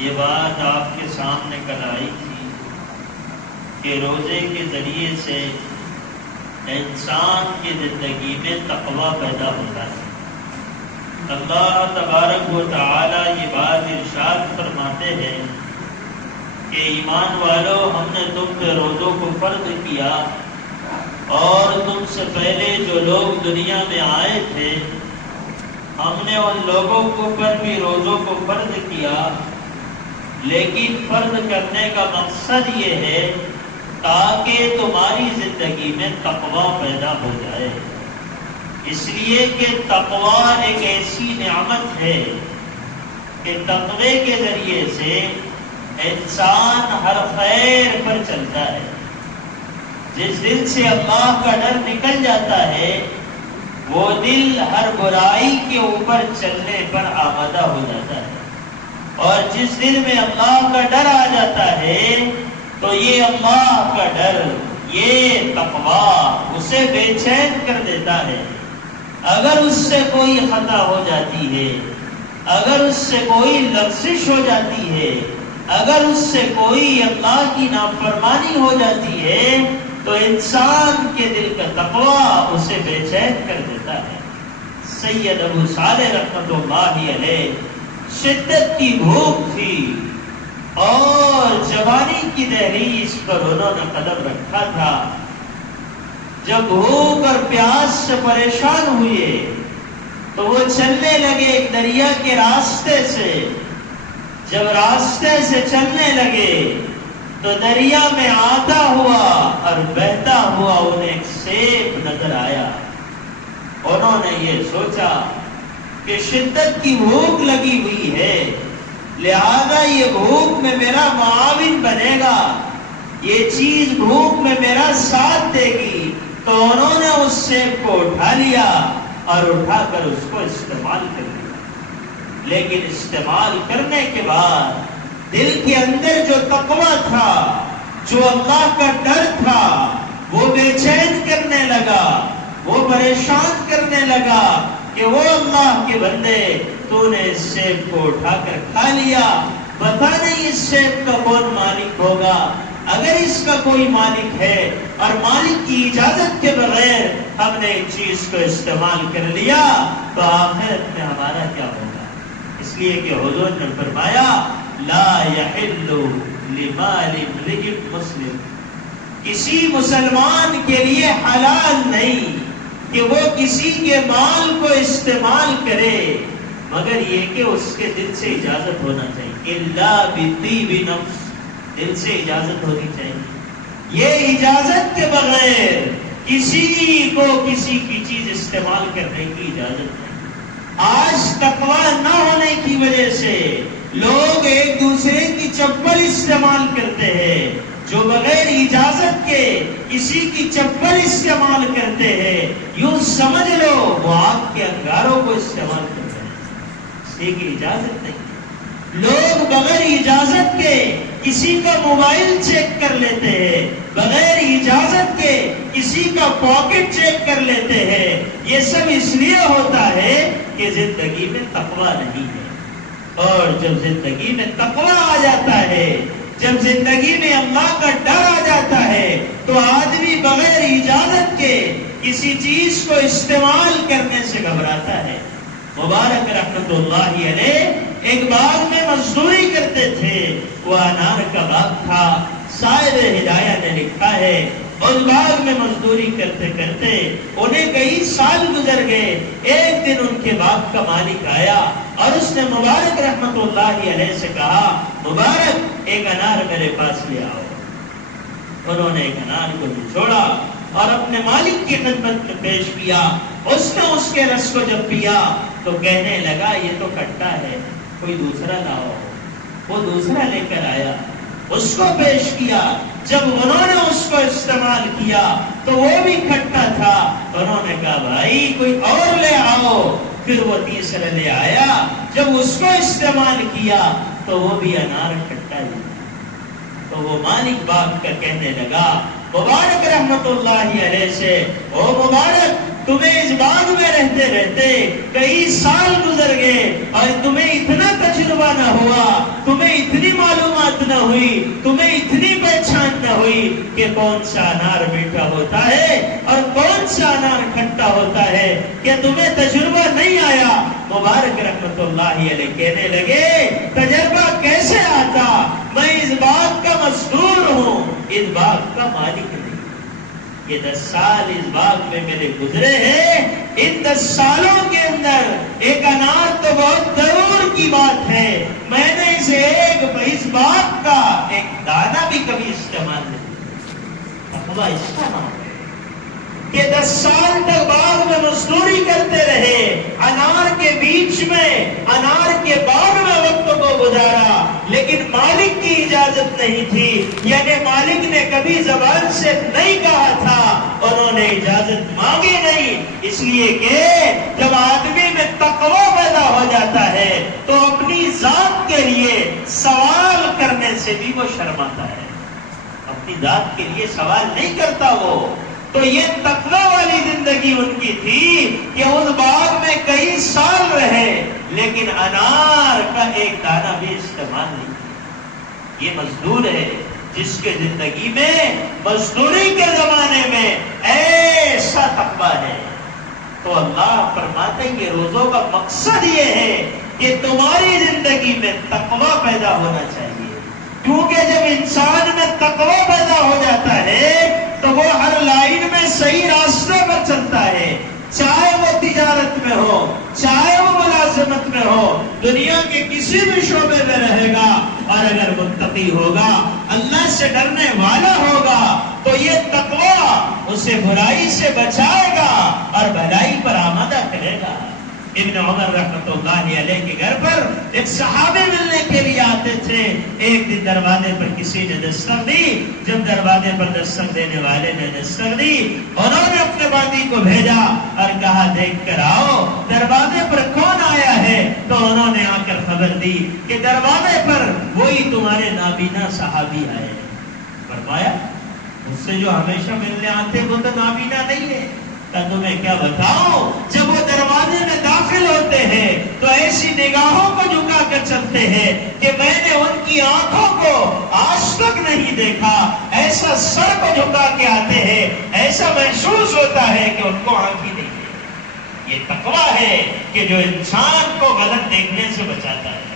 یہ بات آپ کے سامنے کل آئی تھی کہ روزے کے ذریعے سے انسان کی زندگی میں تقویٰ پیدا ہوتا ہے۔ اللہ تبارک و تعالی یہ بات ارشاد فرماتے ہیں کہ ایمان والو، ہم نے تم پہ روزوں کو فرض کیا اور تم سے پہلے جو لوگ دنیا میں آئے تھے ہم نے ان لوگوں کو پر بھی روزوں کو فرض کیا، لیکن فرض کرنے کا مقصد یہ ہے تاکہ تمہاری زندگی میں تقویٰ پیدا ہو جائے۔ اس لیے کہ تقویٰ ایک ایسی نعمت ہے کہ تقوی کے ذریعے سے انسان ہر خیر پر چلتا ہے۔ جس دل سے اللہ کا ڈر نکل جاتا ہے وہ دل ہر برائی کے اوپر چلنے پر آمادہ ہو جاتا ہے، اور جس دل میں اللہ کا ڈر آ جاتا ہے تو یہ اللہ کا ڈر، یہ تقویٰ اسے بے چین کر دیتا ہے۔ اگر اس سے کوئی خطا ہو جاتی ہے، اگر اس سے کوئی لغزش ہو جاتی ہے، اگر اس سے کوئی اللہ کی نافرمانی ہو جاتی ہے تو انسان کے دل کا تقویٰ اسے بے چین کر دیتا ہے۔ سید ابو صالح رحمۃ اللہ علیہ شدت کی بھوک تھی اور جوانی کی دہلیز پر انہوں نے قدم رکھا تھا۔ جب بھوک اور پیاس سے پریشان ہوئے تو وہ چلنے لگے ایک دریا کے راستے سے۔ جب راستے سے چلنے لگے تو دریا میں آتا ہوا اور بہتا ہوا انہیں ایک سیب نظر آیا۔ انہوں نے یہ سوچا کہ شدت کی بھوک لگی ہوئی ہے، لہذا یہ بھوک میں میرا معاون بنے گا، یہ چیز بھوک میں میرا ساتھ دے گی۔ تو انہوں نے اس سیب کو اٹھا لیا اور اٹھا کر اس کو استعمال کر لیا، لیکن استعمال کرنے کے بعد دل کے اندر جو تقویٰ تھا، جو اللہ کا ڈر تھا، وہ بے چین کرنے لگا، وہ پریشان کرنے لگا کہ وہ اللہ کے بندے، تو نے اس سیب کو اٹھا کر کھا لیا، پتہ نہیں اس سیب کا کون مالک ہوگا۔ اگر اس کا کوئی مالک ہے اور مالک کی اجازت کے بغیر ہم نے اس چیز کو استعمال کر لیا تو آخرت میں ہمارا کیا ہوگا؟ اس لیے کہ حضور نے فرمایا لا یحل لمال امرئ مسلم، کسی مسلمان کے لیے حلال نہیں کہ وہ کسی کے مال کو استعمال کرے مگر یہ کہ اس کے دل سے اجازت ہونا چاہیے۔ الا بطیب نفس، دل سے اجازت ہونی چاہیے۔ یہ اجازت کے بغیر کسی کو کسی کی چیز استعمال کرنے کی اجازت نہیں۔ آج تقویٰ نہ ہونے کی وجہ سے لوگ ایک دوسرے کی چپل استعمال کرتے ہیں، جو بغیر اجازت کے کسی کی چپل استعمال کرتے ہیں، یوں سمجھ لو وہ آگ کے انگاروں کو استعمال کرتے ہیں، اس کی اجازت نہیں۔ لوگ بغیر اجازت کے کسی کا موبائل چیک کر لیتے ہیں، بغیر اجازت کے کسی کا پاکٹ چیک کر لیتے ہیں۔ یہ سب اس لیے ہوتا ہے کہ زندگی میں تقویٰ نہیں ہے، اور جب زندگی میں تقویٰ آ جاتا ہے، جب زندگی میں اللہ کا ڈر آ جاتا ہے تو آدمی بغیر اجازت کے کسی چیز کو استعمال کرنے سے گھبراتا ہے۔ مبارک رحمت اللہ علیہ ایک باغ میں مزدوری کرتے تھے، وہ انار کا باغ تھا۔ صاحب ہدایہ نے لکھا ہے اس باغ میں مزدوری کرتے کرتے انہیں کئی سال گزر گئے۔ ایک دن ان کے باغ کا مالک آیا اور اس نے مبارک رحمت اللہ علیہ سے کہا مبارک ایک انار میرے پاس لے آؤ۔ انہوں نے ایک انار کو نچوڑا اور اپنے مالک کی خدمت میں پیش کیا۔ اس نے اس کے رس کو جب پیا تو کہنے لگا یہ تو کھٹا ہے، کوئی دوسرا لاؤ۔ وہ دوسرا لے کر آیا، اس کو پیش کیا۔ جب انہوں نے اس کو استعمال کیا تو وہ بھی کھٹا تھا۔ انہوں نے کہا بھائی کوئی اور لے آؤ۔ پھر وہ تیسرا لے آیا، جب اس کو استعمال کیا تو وہ بھی انار کھٹا ہی۔ تو وہ مالک باغ کا کہنے لگا مبارک رحمت اللہ علیہ سے، او مبارک تمہیں اس باغ میں رہتے رہتے کئی سال گزر گئے اور تمہیں اتنا تجربہ نہ ہوا، تمہیں اتنی معلومات نہ ہوئی، تمہیں اتنی پہچان نہ ہوئی کہ کون سا انار میٹھا ہوتا ہے اور کون سا انار کھٹا ہوتا ہے، کہ تمہیں تجربہ نہیں آیا۔ مبارک رحمت اللہ علیہ کہنے لگے تجربہ کیسے آتا، میں اس بات کا مزدور ہوں، اس بات کا مالک نہیں۔ یہ 10 سال اس باغ میں میرے گزرے ہیں، ان 10 سالوں کے اندر ایک انار تو بہت ضرور کی بات ہے، میں نے اس باغ کا ایک دانہ بھی کبھی استعمال نہیں کیا۔ تقویٰ اس کا نام ہے کہ 10 سال تک باغ میں مزدوری کرتے رہے، انار کے بیچ میں، انار کے باغ میں وقت کو گزارا، لیکن مالک کی اجازت نہیں تھی، یعنی مالک نے کبھی زبان سے نہیں کہا تھا، انہوں نے اجازت مانگی نہیں، اس لیے کہ جب آدمی میں تقویٰ پیدا ہو جاتا ہے تو اپنی ذات کے لیے سوال کرنے سے بھی وہ شرماتا ہے، اپنی ذات کے لیے سوال نہیں کرتا وہ۔ تو یہ تقویٰ والی زندگی ان کی تھی کہ اس باغ میں کئی سال رہے لیکن انار کا ایک دانہ بھی استعمال نہیں کیا۔ یہ مزدور ہے جس کے زندگی میں مزدوری کے زمانے میں ایسا تقویٰ ہے۔ تو اللہ فرماتے ہیں یہ روزوں کا مقصد یہ ہے کہ تمہاری زندگی میں تقویٰ پیدا ہونا چاہیے، کیونکہ جب انسان میں تقویٰ پیدا ہو جاتا ہے تو وہ ہر لائن میں صحیح راستے پر چلتا ہے، چاہے وہ تجارت میں ہو، چاہے وہ ملازمت میں ہو، دنیا کے کسی بھی شعبے میں رہے گا، اور اگر متقی ہوگا، اللہ سے ڈرنے والا ہوگا تو یہ تقویٰ اسے برائی سے بچائے گا اور بھلائی پر آمادہ کرے گا۔ ابن عمر رحمت اللہ علیہ کے گھر پر ایک صحابی ملنے کے لیے آتے تھے، ایک دن دروازے پر کسی نے دستک دی، جب دروازے پر دستک دینے والے نے دستک دی، انہوں نے اپنے بادی کو بھیجا اور کہا دیکھ کر آؤ دروازے پر کون آیا ہے، تو انہوں نے آ کر خبر دی کہ دروازے پر وہی تمہارے نابینا صحابی آئے۔ فرمایا مجھ سے جو ہمیشہ ملنے آتے وہ تو نابینا نہیں ہے، تمہیں کیا بتاؤں، جب وہ دروازے میں داخل ہوتے ہیں تو ایسی نگاہوں کو جھکا کر چلتے ہیں کہ میں نے ان کی آنکھوں کو آج تک نہیں دیکھا، ایسا سر کو جھکا کے آتے ہیں، ایسا محسوس ہوتا ہے کہ ان کو آنکھ ہی نہیں ہے۔ یہ تقویٰ ہے کہ جو انسان کو غلط دیکھنے سے بچاتا ہے،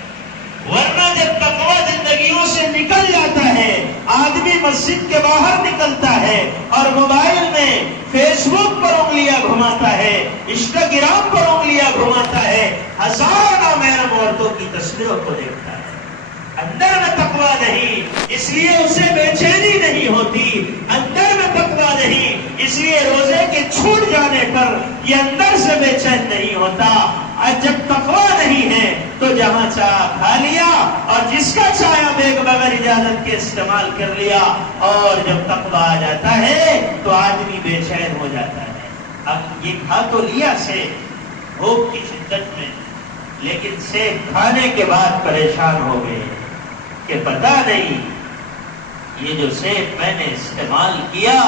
ورنہ جب تقویٰ زندگیوں سے نکل جاتا ہے، آدمی مسجد کے باہر نکلتا ہے اور موبائل میں فیس بک پر انگلیاں گھماتا ہے، انسٹاگرام پر انگلیاں گھماتا ہے، ہزاروں نامحرم عورتوں کی تصویروں کو دیکھتا ہے، اندر میں تقویٰ نہیں، اس لیے اسے بے چینی نہیں ہوتی، اندر میں تقویٰ نہیں، اس لیے روزے کے چھوٹ جانے پر یہ اندر سے بے چین نہیں ہوتا۔ جب تقویٰ نہیں ہے تو جہاں چاہ کھا لیا اور جس کا چاہا بیگ بغیر اجازت کے استعمال کر لیا، اور جب تقویٰ آ جاتا ہے تو آدمی بے چین ہو جاتا ہے۔ اب یہ کھا تو لیا سیب بھوک کی شدت میں، لیکن سیب کھانے کے بعد پریشان ہو گئے کہ پتہ نہیں یہ جو سیب میں نے استعمال کیا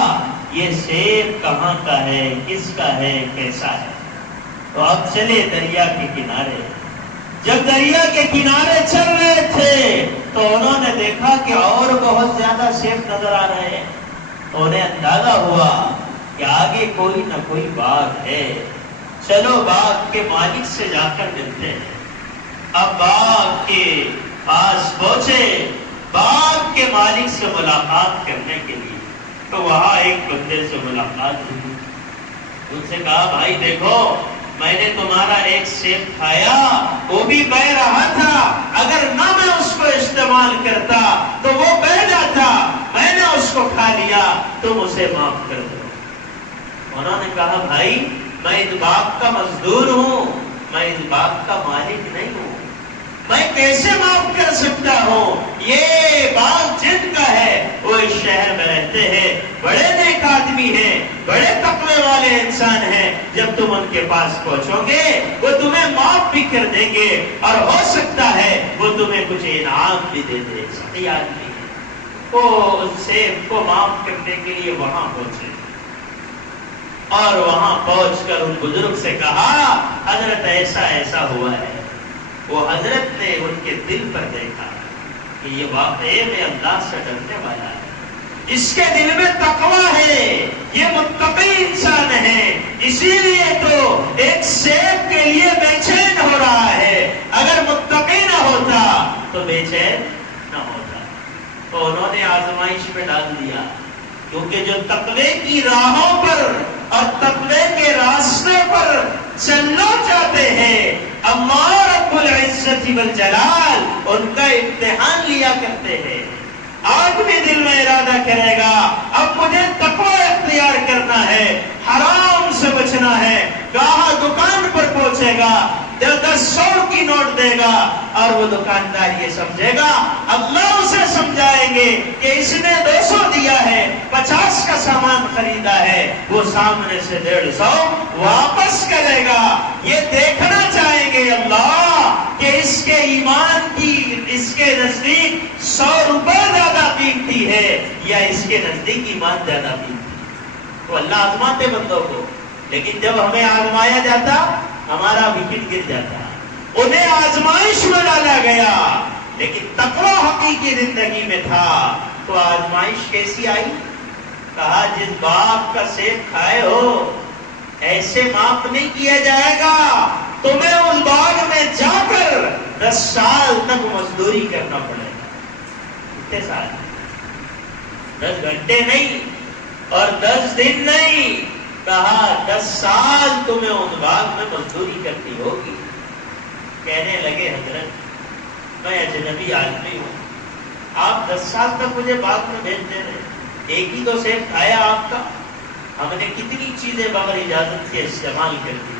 یہ سیب کہاں کا ہے، کس کا ہے، کیسا ہے۔ تو اب چلے دریا کے کنارے، جب دریا کے کنارے چل رہے تھے تو انہوں نے دیکھا کہ اور بہت زیادہ سیب نظر آ رہے ہیں، تو انہیں اندازہ ہوا کہ آگے کوئی نہ کوئی باغ ہے، چلو باغ کے مالک سے جا کر ملتے ہیں۔ اب باغ کے پاس پہنچے، باغ کے مالک سے ملاقات کرنے کے لیے، تو وہاں ایک بندے سے ملاقات ہوئی، ان سے کہا بھائی دیکھو میں نے تمہارا ایک سیب کھایا، وہ بھی بہ رہا تھا، اگر نہ میں اس کو استعمال کرتا تو وہ بہ جاتا، میں نے اس کو کھا لیا، تم اسے معاف کر دو۔ انہوں نے کہا بھائی میں اس باغ کا مزدور ہوں، میں اس باغ کا مالک نہیں ہوں، میں کیسے معاف کر سکتا ہوں؟ یہ باغ جن کا ہے وہ اس شہر میں رہتے ہیں، بڑے نیک آدمی ہیں، بڑے تقوی والے انسان ہیں، جب تم ان کے پاس پہنچو گے وہ تمہیں معاف بھی کر دیں گے، اور ہو سکتا ہے وہ تمہیں کچھ انعام بھی دے دے۔ صحیح آدمی ہے، وہ اس سیب کو معاف کرنے کے لیے وہاں پہنچے۔ اور وہاں پہنچ کر ان بزرگ سے کہا حضرت ایسا ایسا ہوا ہے. وہ حضرت نے ان کے دل پر دیکھا کہ یہ واقعے میں اللہ سے ڈرنے والا ہے، اس کے دل میں تقویٰ ہے، یہ متقی انسان ہے، اسی لیے تو ایک سیب کے لیے بے چین ہو رہا ہے. اگر متقی نہ ہوتا تو بے چین نہ ہوتا. تو انہوں نے آزمائش میں ڈال دیا، کیونکہ جو تقوی کی راہوں پر اور تقوی کے راستے پر چلنا چاہتے ہیں، اللہ رب العزت والجلال ان کا امتحان لیا کرتے ہیں. آدمی دل میں ارادہ کرے گا اب مجھے تقوی اختیار کرنا ہے، حرام سے بچنا ہے، کہاں دکان پر پہنچے گا 10 کی نوٹ دے گا اور وہ دکاندار یہ سمجھے گا اللہ اسے سمجھائیں گے کہ اس نے 200 دیا ہے، 50 کا سامان خریدا ہے، وہ سامنے سے 150 واپس کرے گا. یہ دیکھنا چاہیں گے اللہ کہ اس کے ایمان کی اس کے نزدیک 100 روپے زیادہ قیمتی ہے یا اس کے نزدیک ایمان زیادہ قیمتی ہے. تو اللہ آزماتے بندوں کو، لیکن جب ہمیں آزمایا جاتا ہمارا وکٹ گر جاتا. انہیں آزمائش میں ڈالا گیا لیکن تقویٰ حقیقی زندگی میں تھا. تو آزمائش کیسی آئی؟ کہا جس باپ کا سیب کھائے ہو ایسے معاف نہیں کیا جائے گا، تمہیں اس باغ میں جا کر 10 سال تک مزدوری کرنا پڑے گا. کتنے سال؟ 10 گھنٹے نہیں اور 10 دن نہیں، کہا 10 سال تمہیں اس باغ میں مزدوری کرنی ہوگی. کہنے لگے حضرت میں اجنبی آدمی ہوں، آپ 10 سال تک مجھے باغ میں بھیج دے رہے، ایک ہی تو سیب کھایا آپ کا، ہم نے کتنی چیزیں بغیر اجازت کے استعمال کر دی،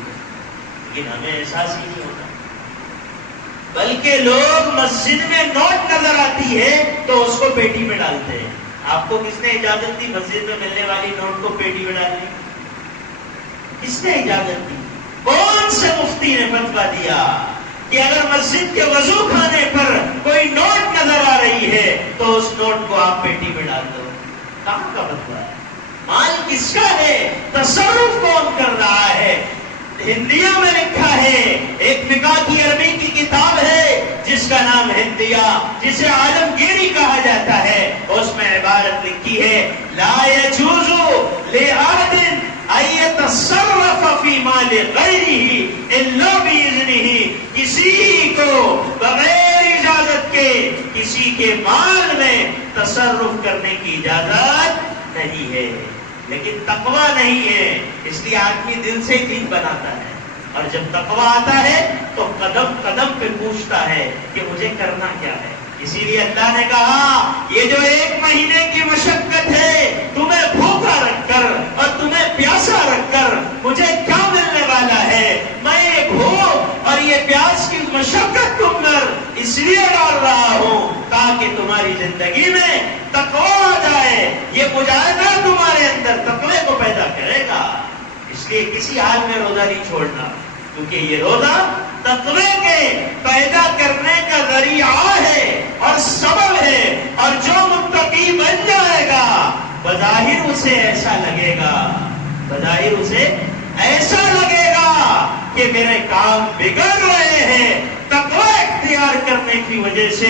لیکن ہمیں احساس ہی نہیں ہوتا. بلکہ لوگ مسجد میں نوٹ نظر آتی ہے تو اس کو پیٹی میں ڈالتے ہیں. آپ کو کس نے اجازت دی مسجد میں ملنے والی نوٹ کو پیٹی میں ڈالنے کی؟ کس نے اجازت دی؟ کون سے مفتی نے فتویٰ دیا کہ اگر مسجد کے وضو خانے پر کوئی نوٹ نظر آ رہی ہے تو اس نوٹ کو آپ پیٹی میں ڈال دو؟ کہاں کا فتویٰ ہے؟ مال کس کا ہے؟ تصرف کون کر رہا ہے؟ ہندیہ میں لکھا ہے، ایک فقہ کی عربی کی کتاب ہے جس کا نام ہندیہ، جسے عالمگیری کہا جاتا ہے. اس میں عبارت لکھی ہے لا يجوز لأحد ان يتصرف في مال غيره الا بإذنه. کسی کو بغیر اجازت کے کسی کے مال میں تصرف کرنے کی اجازت نہیں ہے. لیکن تقویٰ نہیں ہے، اس لیے آدمی دل سے دین بناتا ہے، اور جب تقویٰ آتا ہے تو قدم قدم پہ پوچھتا ہے کہ مجھے کرنا کیا ہے. اسی لیے اللہ نے کہا یہ جو 1 مہینے کی مشقت ہے تمہیں بھوکا رکھ کر اور تمہیں پیاسا رکھ کر مجھے کیا ملنے والا ہے؟ میں یہ بھوک اور یہ پیاس کی مشقت تم پر اس لیے ڈال رہا ہوں تاکہ تمہاری زندگی میں تقویٰ آ جائے. یہ مجاہدہ تمہارے اندر تقوی کو پیدا کرے گا. اس لیے کسی حال میں روزہ نہیں چھوڑنا، کیونکہ یہ روزہ تقوی کے پیدا کرنے کا ذریعہ ہے اور سبب ہے. اور جو متقی بن جائے گا بظاہر اسے ایسا لگے گا، بظاہر اسے ایسا لگے گا کہ میرے کام بگڑ رہے ہیں. تقوی اختیار کرنے کی وجہ سے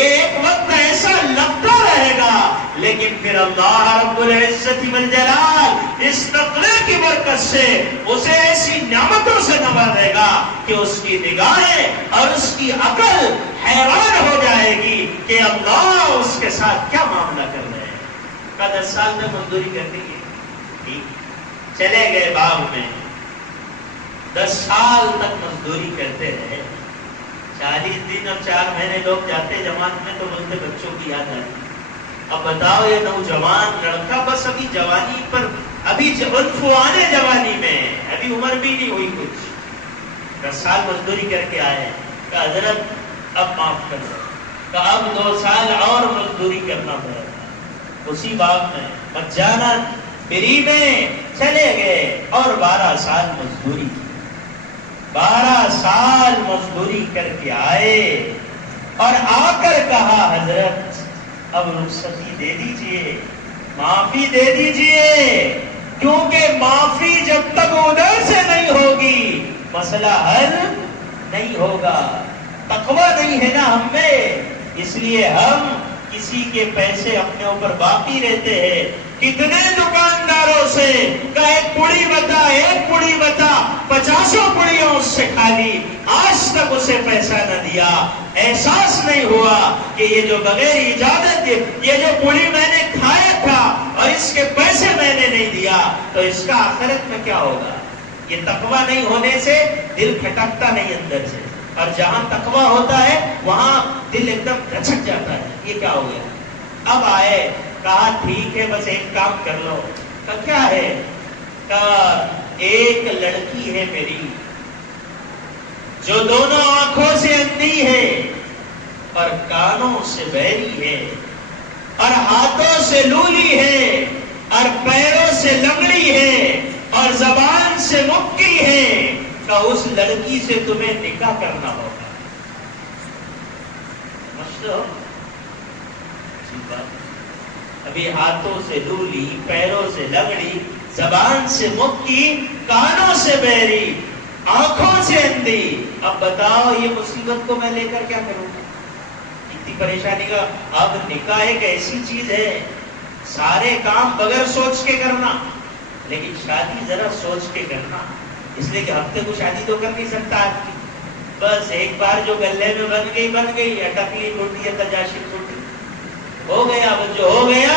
ایک وقت ایسا لگتا رہے گا، لیکن پھر اللہ رب العزت والجلال اس تقوی کی برکت سے اسے ایسی نعمتوں سے نوازے گا کہ اس کی نگاہیں اور اس کی عقل حیران ہو جائے گی کہ اللہ اس کے ساتھ کیا معاملہ کر رہے ہیں. 10 سال میں مزدوری کرنی ہے، چلے گئے باغ میں 10 سال تک مزدوری کرتے رہے. 40 دن اور 4 مہینے لوگ جاتے جماعت میں تو بولتے بچوں کی یاد آتی. اب بتاؤ یہ نوجوان لڑکا بس ابھی جوانی پر، ابھی عنفوانے جوانی میں، ابھی عمر بھی نہیں ہوئی کچھ، 10 سال مزدوری کر کے آئے. کہ حضرت اب معاف کر دو. کہ اب 2 سال اور مزدوری کرنا پڑے گا. اسی باغ میں مجانا فری میں چلے گئے اور 12 سال مزدوری کی. 12 سال مزدوری کر کے آئے اور آ کر کہا حضرت اب رخصتی دے دیجئے، معافی دے دیجئے. کیونکہ معافی جب تک ادھر سے نہیں ہوگی مسئلہ حل نہیں ہوگا. تقویٰ نہیں ہے نا ہم میں، اس لیے ہم کسی کے پیسے اپنے اوپر باقی رہتے ہیں. کتنے دکانداروں سے کا ایک پوڑی بتا 50 پوڑیاں اس سے کھا لی، آج تک اسے پیسہ نہ دیا. احساس نہیں ہوا کہ یہ جو بغیر اجازت یہ جو پوڑی میں نے کھایا تھا اور اس کے پیسے میں نے نہیں دیا تو اس کا آخرت میں کیا ہوگا. یہ تقویٰ نہیں ہونے سے دل کھٹکتا نہیں اندر سے، اور جہاں تقویٰ ہوتا ہے وہاں دل ایک دم دھچک جاتا ہے. یہ کیا ہو گیا؟ اب آئے، کہا ٹھیک ہے بس ایک کام کر لو. کیا ہے؟ کہا ایک لڑکی ہے میری جو دونوں آنکھوں سے اندھی ہے اور کانوں سے بہری ہے اور ہاتھوں سے لولی ہے اور پیروں سے لنگڑی ہے اور زبان سے مکی ہے. کہ اس لڑکی سے تمہیں نکاح کرنا ہوگا. ابھی ہاتھوں سے لولی، پیروں سے لگڑی، زبان سے مکی، کانوں سے بہری، آنکھوں سے اندھی. اب بتاؤ یہ مصیبت کو میں لے کر کیا کروں؟ اتنی پریشانی کا. اب نکاح ایک ایسی چیز ہے سارے کام بغیر سوچ کے کرنا، لیکن شادی ذرا سوچ کے کرنا. اس لیے کہ ہفتے کو شادی تو کر نہیں سکتا آدمی. بس ایک بار جو گلے میں بن گئی اٹکلی ٹوٹی ہے تجاشی ٹوٹی، ہو گیا. وہ جو ہو گیا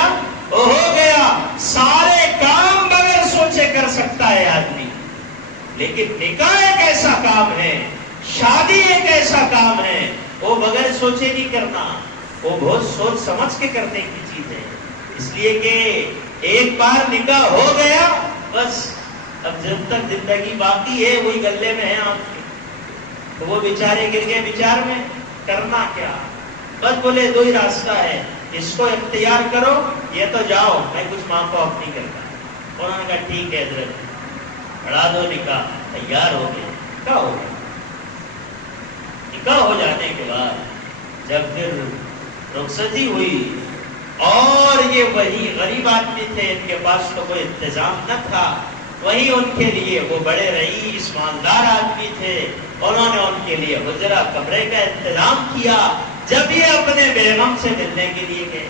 وہ ہو گیا. سارے کام بغیر سوچے کر سکتا ہے آدمی، لیکن نکاح ایک ایسا کام ہے، شادی ایک ایسا کام ہے وہ بغیر سوچے نہیں کرنا، وہ بہت سوچ سمجھ کے کرنے کی چیز ہے. اس لیے کہ ایک بار نکاح ہو گیا بس اب جب تک زندگی باقی ہے وہی گلے میں ہے آپ کے. تو وہ بیچارے گر گئے بیچار میں، کرنا کیا؟ بس بولے دو ہی راستہ ہے، اس کو اختیار کرو یہ تو جاؤ، میں کچھ ماں کو اپ نہیں کرتا. انہوں نے کہا ٹھیک ہے حضرت پڑھا دو نکاح. تیار ہو گئے. کیا ہو گیا؟ نکاح ہو جانے کے بعد جب پھر رخصتی ہوئی اور یہ وہی غریب آدمی تھے، ان کے پاس تو کوئی انتظام نہ تھا، وہی ان کے لیے وہ بڑے رئیس مالدار آدمی تھے، انہوں نے ان کے لیے حجرہ کمرے کا انتظام کیا. جب یہ اپنے بیگم سے ملنے کے لیے گئے،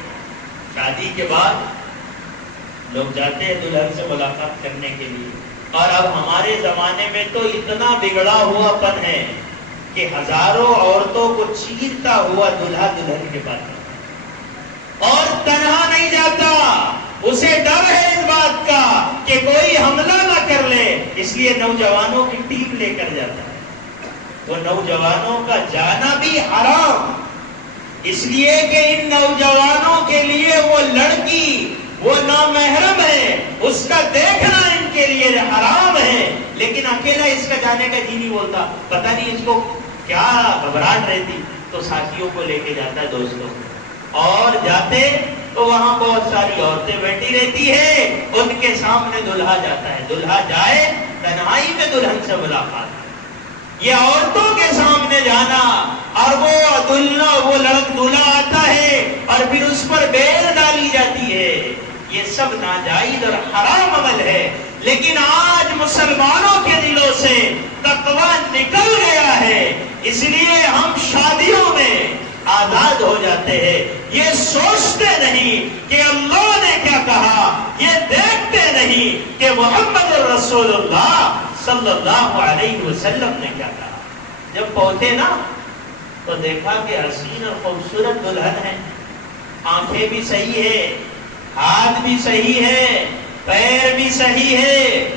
شادی کے بعد لوگ جاتے ہیں دلہن سے ملاقات کرنے کے لیے، اور اب ہمارے زمانے میں تو اتنا بگڑا ہوا پن ہے کہ ہزاروں عورتوں کو چیرتا ہوا دلہا دلہن کے پاس، اور تنہا نہیں جاتا، اسے ڈر ہے اس بات کا کہ کوئی حملہ نہ کر لے، اس لیے نوجوانوں کی ٹیم لے کر جاتا ہے. وہ نوجوانوں کا جانا بھی حرام، اس لیے کہ ان نوجوانوں کے لیے وہ لڑکی وہ نامحرم ہے، اس کا دیکھنا ان کے لیے حرام ہے. لیکن اکیلا اس کا جانے کا جی نہیں بولتا، پتہ نہیں اس کو کیا گھبراہٹ رہتی، تو ساتھیوں کو لے کے جاتا ہے، دوستوں کو. اور جاتے تو وہاں بہت ساری عورتیں بیٹھی رہتی ہے، ان کے سامنے دلہا جاتا ہے. دلہا جائے تنہائی میں دلہن سے ملاقات، یہ عورتوں کے سامنے جانا، اور وہ دلہا آتا ہے اور پھر اس پر بیل ڈالی جاتی ہے. یہ سب ناجائز اور حرام عمل ہے. لیکن آج مسلمانوں کے دلوں سے تقویٰ نکل گیا ہے، اس لیے ہم شادیوں میں آزاد ہو جاتے ہیں. یہ سوچتے نہیں کہ اللہ نے کیا کہا، یہ دیکھتے نہیں کہ محمد رسول اللہ صلی اللہ علیہ وسلم نے کیا کہا. جب پہنچے نا تو دیکھا کہ حسین اور خوبصورت دلہن ہے، آنکھیں بھی صحیح ہے، ہاتھ بھی صحیح ہے، پیر بھی صحیح ہے.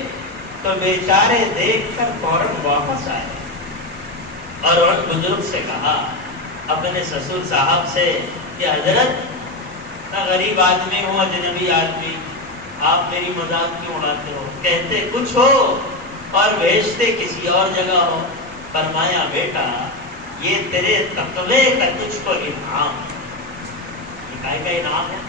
تو بیچارے دیکھ کر فوراً واپس آئے اور ان بزرگ سے کہا، اپنے سسر صاحب سے، کہ حضرت میں غریب آدمی ہوں، اجنبی آدمی، آپ میری مذاق کیوں اڑاتے ہو؟ کہتے کچھ ہو اور بھیجتے کسی اور جگہ ہو. فرمایا بیٹا یہ تیرے تقوی کا تجھ کو انعام ہے. نکاح کا انعام ہے،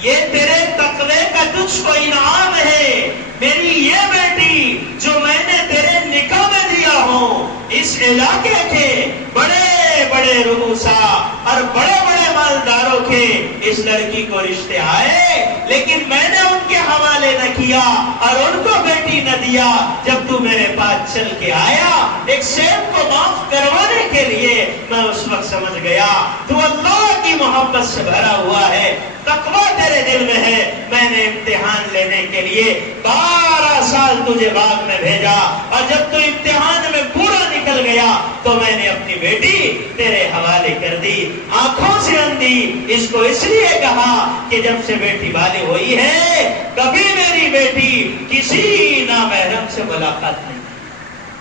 یہ تیرے تقوی کا تجھ کو انعام ہے. میری یہ بیٹی جو میں نے تیرے نکاح میں دیا ہوں، اس علاقے کے بڑے بڑے رؤسا اور بڑے بڑے مالداروں کے اس لڑکی کو رشتے آئے، لیکن میں نے ان کے حوالے نہ کیا اور ان کو بیٹی نہ دیا۔ جب تو میرے پاس چل کے آیا ایک شیخ کو معاف کروانے کے لیے، میں اس وقت سمجھ گیا تو اللہ کی محبت سے بھرا ہوا ہے، تقویٰ تیرے دل میں ہے۔ میں نے امتحان لینے کے لیے 12 سال تجھے باغ میں بھیجا، اور جب تو امتحان میں پورا نکل گیا تو میں نے اپنی بیٹی تیرے حوالے کر دی۔ آنکھوں سے اندھی اس کو اس لیے کہا کہ جب سے بیٹی بالغ ہوئی ہے کبھی میری بیٹی کسی نامحرم سے ملاقات نہیں،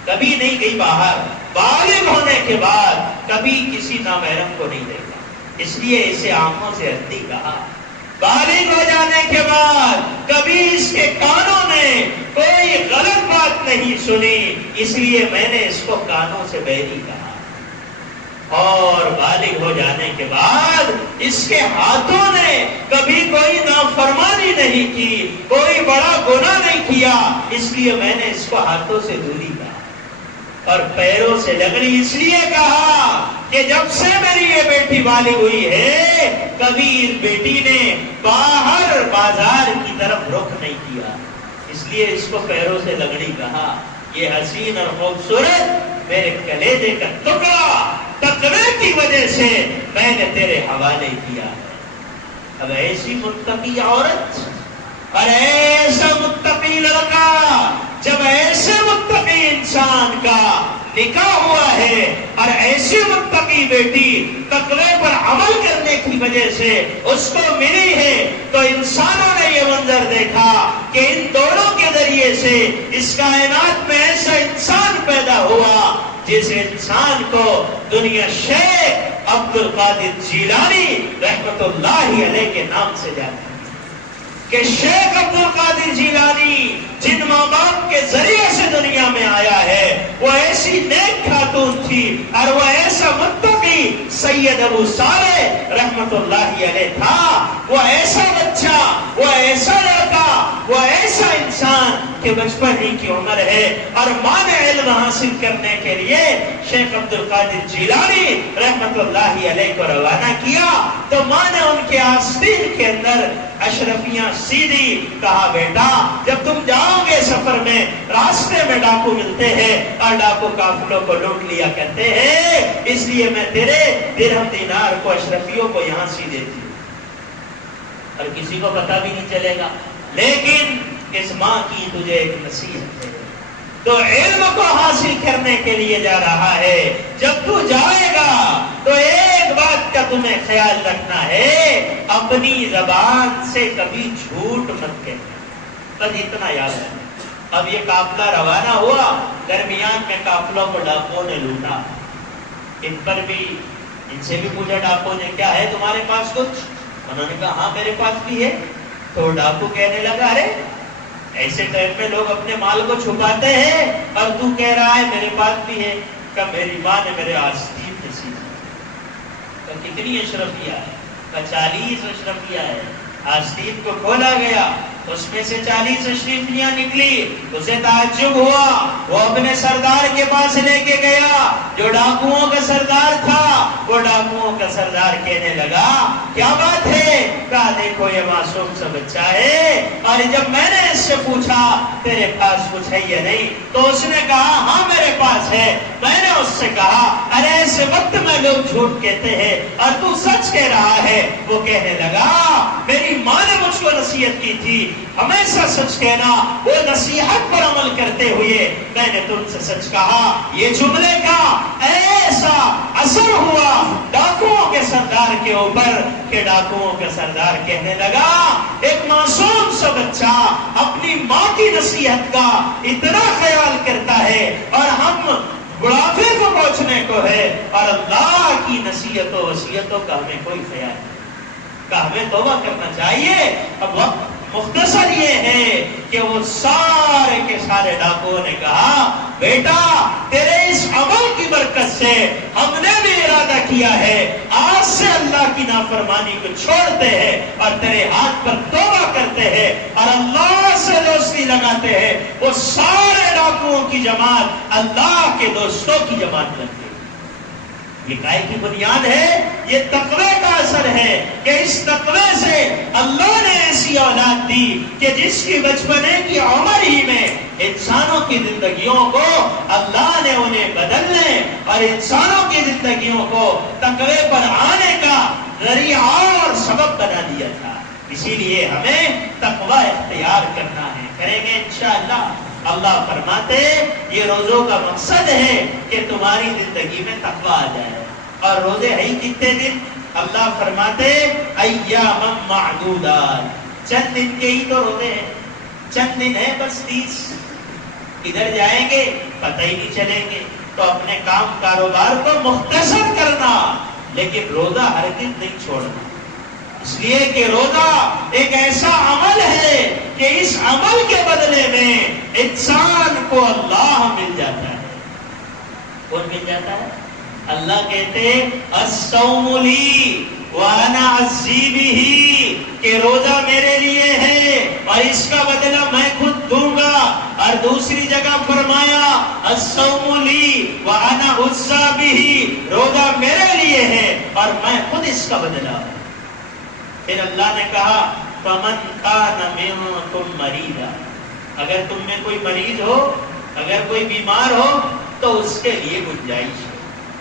کبھی نہیں گئی باہر، بالغ ہونے کے بعد کبھی کسی نامحرم کو نہیں دیکھا، اس لیے اسے آنکھوں سے اندھی کہا۔ بالغ ہو جانے کے بعد کبھی اس کے کانوں نے کوئی غلط بات نہیں سنی، اس لیے میں نے اس کو کانوں سے بہری کہا۔ اور بالغ ہو جانے کے بعد اس کے ہاتھوں نے کبھی کوئی نافرمانی نہیں کی، کوئی بڑا گناہ نہیں کیا، اس لیے میں نے اس کو ہاتھوں سے دھولی کہا۔ اور پیروں سے لگڑی اس لیے کہا کہ جب سے میری یہ بیٹی بالغ ہوئی ہے کبھی اس بیٹی نے باہر بازار کی طرف رخ نہیں کیا، اس لیے اس کو پیروں سے لگڑی کہا۔ یہ حسین اور خوبصورت میرے کلیجے کا ٹکڑا تقوی کی وجہ سے میں نے تیرے حوالے کیا ہے۔ اب ایسی متقی عورت اور ایسا متقی لڑکا، جب ایسے متقی انسان کا نکاح ہوا ہے اور ایسی متقی بیٹی تقوی پر عمل کرنے کی وجہ سے اس کو ملی ہے، تو انسانوں نے یہ منظر دیکھا کہ ان دونوں کے ذریعے سے اس کائنات میں ایسا انسان پیدا ہوا جس انسان کو دنیا شیخ عبد القادر جیلانی رحمت اللہ علیہ کے نام سے جانتی ہے، کہ شیخ عبد القادر جیلانی جن ماں باپ کے ذریعے سے دنیا میں آیا ہے وہ ایسی نیک خاتون تھی، اور وہ ایسا متقی سید ابو صالح رحمت اللہ علیہ تھا۔ وہ ایسا بچہ، وہ ایسا لڑکا، وہ ایسا انسان کہ بچپن ہی کی عمر ہے، اور ماں نے علم حاصل کرنے کے لیے شیخ عبد القادر جیلانی رحمت اللہ علیہ کو روانہ کیا، تو ماں نے ان کے آستین کے اندر اشرفیاں سیدھی، کہا بیٹا جب تم جاؤ گے سفر میں راستے میں ڈاکو ملتے ہیں اور ڈاکو قافلوں کو لوٹ لیا کرتے ہیں، اس لیے میں تیرے درہم دینار کو اشرفیوں کو یہاں سی دیتی ہوں اور کسی کو پتہ بھی نہیں چلے گا، لیکن اس ماں کی تجھے ایک نصیحت ہے، تو علم کو حاصل کرنے کے لیے جا رہا ہے، جب تو جائے گا تو ایک بات کا تمہیں خیال رکھنا ہے، اپنی زبان سے کبھی جھوٹ مت کہنا، بس اتنا یاد ہے۔ اب یہ قافلہ روانہ ہوا، درمیان میں قافلوں کو ڈاکوؤں نے لوٹا، ان پر بھی، ان سے بھی پوچھا ڈاکو نے کیا ہے تمہارے پاس کچھ؟ انہوں نے کہا ہاں میرے پاس بھی ہے۔ تو ڈاکو کہنے لگا ارے ایسے ٹائم میں لوگ اپنے مال کو چھپاتے ہیں اور تو کہہ رہا ہے میرے پاس بھی ہے۔ کہ میری ماں نے میرے آستین میں سی تو کتنی اشرفیہ ہے، 40 اشرفیہ ہے۔ آستین کو کھولا گیا، اس میں سے 40 اشرفیاں نکلی، اسے تعجب ہوا، وہ اپنے سردار کے پاس لے کے گیا جو ڈاکوؤں کا سردار تھا۔ وہ ڈاکوؤں کا سردار کہنے لگا کیا بات ہے؟ کہا دیکھو یہ معصوم سا بچہ ہے، اور جب میں نے اس سے پوچھا تیرے پاس کچھ ہے یا نہیں تو اس نے کہا ہاں میرے پاس ہے۔ میں نے اس سے کہا ارے ایسے وقت میں لوگ جھوٹ کہتے ہیں اور تو سچ کہہ رہا ہے۔ وہ کہنے لگا میری ماں نے مجھ کو نصیحت کی تھی ہمیشہ سچ کہنا، وہ نصیحت پر عمل کرتے ہوئے میں نے تم سے سچ کہا۔ یہ جملے کا ایسا اثر ہوا ڈاکوؤں کے سردار کے اوپر کہ ڈاکوؤں کا سردار کہنے لگا ایک معصوم سا بچہ اپنی ماں کی نصیحت کا اتنا خیال کرتا ہے اور ہم بڑھاپے کو پہنچنے کو ہے اور اللہ کی نصیحتوں وصیتوں کا ہمیں کوئی خیال نہیں، کہ ہمیں توبہ کرنا چاہیے۔ اب وقت مختصر یہ ہے کہ وہ سارے کے سارے ڈاکوؤں نے کہا بیٹا تیرے اس عمل کی برکت سے ہم نے بھی ارادہ کیا ہے آج سے اللہ کی نافرمانی کو چھوڑتے ہیں اور تیرے ہاتھ پر توبہ کرتے ہیں اور اللہ سے دوستی لگاتے ہیں۔ وہ سارے ڈاکوؤں کی جماعت اللہ کے دوستوں کی جماعت بن گئی۔ یہ کائے کی بنیاد ہے؟ یہ تقوی کا اثر ہے کہ اس تقوی سے اللہ نے ایسی اولاد دی کہ جس کی بچپنے کی عمر ہی میں انسانوں کی زندگیوں کو اللہ نے انہیں بدلنے اور انسانوں کی زندگیوں کو تقوی پر آنے کا ذریعہ اور سبب بنا دیا تھا۔ اسی لیے ہمیں تقوی اختیار کرنا ہے، کریں گے انشاءاللہ۔ اللہ فرماتے یہ روزوں کا مقصد ہے کہ تمہاری زندگی میں تقوی آ جائے۔ اور روزے ہیں کتنے دن؟ اللہ فرماتے ایام معدودات، چند دن کے ہی تو روزے ہیں، چند دن ہے بس 30۔ ادھر جائیں گے پتہ ہی نہیں چلیں گے۔ تو اپنے کام کاروبار کو مختصر کرنا، لیکن روزہ ہرگز نہیں چھوڑنا، اس لیے کہ روزہ ایک ایسا عمل ہے کہ اس عمل کے بدلے میں انسان کو اللہ مل جاتا ہے۔ کون مل جاتا ہے؟ اللہ کہتے الصوم لی وانا اجزی بہ، کہ روزہ میرے لیے ہے اور اس کا بدلہ میں خود دوں گا۔ اور دوسری جگہ فرمایا الصوم لی وانا اجزی بہ، روزہ میرے لیے ہے اور میں خود اس کا بدلہ۔ پھر اللہ نے کہا فمن کان منکم مریضا، اگر تم میں کوئی مریض ہو، اگر کوئی بیمار ہو تو اس کے لیے گنجائش ہے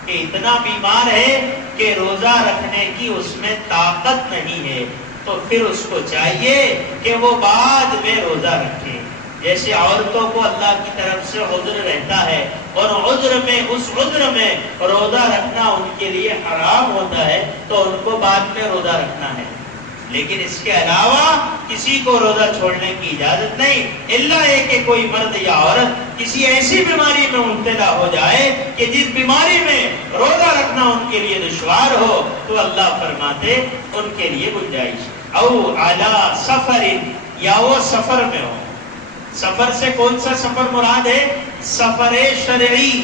کہ اتنا بیمار ہے کہ روزہ رکھنے کی اس میں طاقت نہیں ہے، تو پھر اس کو چاہیے کہ وہ بعد میں روزہ رکھے۔ جیسے عورتوں کو اللہ کی طرف سے عذر رہتا ہے اور عذر میں اس عذر میں روزہ رکھنا ان کے لیے حرام ہوتا ہے، تو ان کو بعد میں روزہ رکھنا ہے، لیکن اس کے علاوہ کسی کو روزہ چھوڑنے کی اجازت نہیں، الا یہ کہ کوئی مرد یا عورت کسی ایسی بیماری میں مبتلا ہو جائے کہ جس بیماری میں روزہ رکھنا ان کے لیے دشوار ہو، تو اللہ فرماتے ان کے لیے گنجائش۔ او علی سفر، یا وہ سفر میں ہو۔ سفر سے کون سا سفر مراد ہے؟ سفر شرعی،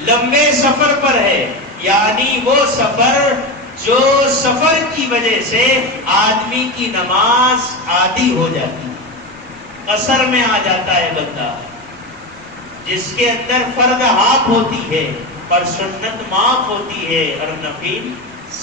لمبے سفر پر ہے، یعنی وہ سفر جو سفر کی وجہ سے آدمی کی نماز عادی ہو جاتی ہے، قصر میں آ جاتا ہے بندہ، جس کے اندر فرض ہاتھ ہوتی ہے اور سنت معاف ہوتی ہے اور نفل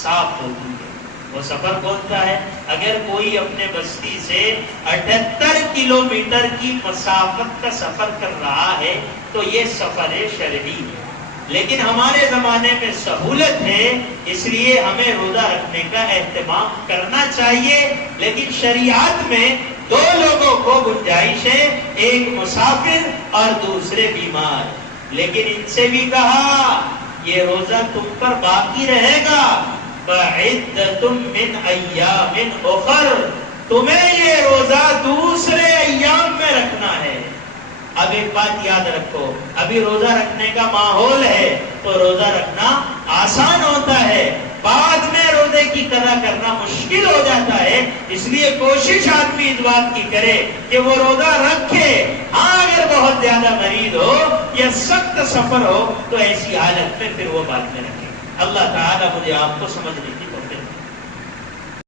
صاف ہوتی ہے۔ وہ سفر کون سا ہے؟ اگر کوئی اپنے بستی سے 78 کلومیٹر کی مسافت کا سفر کر رہا ہے تو یہ سفر شرعی ہے۔ لیکن ہمارے زمانے میں سہولت ہے، اس لیے ہمیں روزہ رکھنے کا اہتمام کرنا چاہیے، لیکن شریعت میں دو لوگوں کو گنجائش ہے، ایک مسافر اور دوسرے بیمار، لیکن ان سے بھی کہا یہ روزہ تم پر باقی رہے گا، فَعِدَّةٌ مِّنْ أَيَّامٍ أُخَرَ، تمہیں یہ روزہ دوسرے ایام میں رکھنا ہے۔ اب ایک بات یاد رکھو، ابھی روزہ رکھنے کا ماحول ہے تو روزہ رکھنا آسان ہوتا ہے، بعد میں روزے کی قضا کرنا مشکل ہو جاتا ہے، اس لیے کوشش آدمی اس بات کی کرے کہ وہ روزہ رکھے۔ ہاں اگر بہت زیادہ مریض ہو یا سخت سفر ہو تو ایسی حالت میں پھر وہ بعد میں رکھے۔ اللہ تعالیٰ مجھے آپ کو سمجھنے کی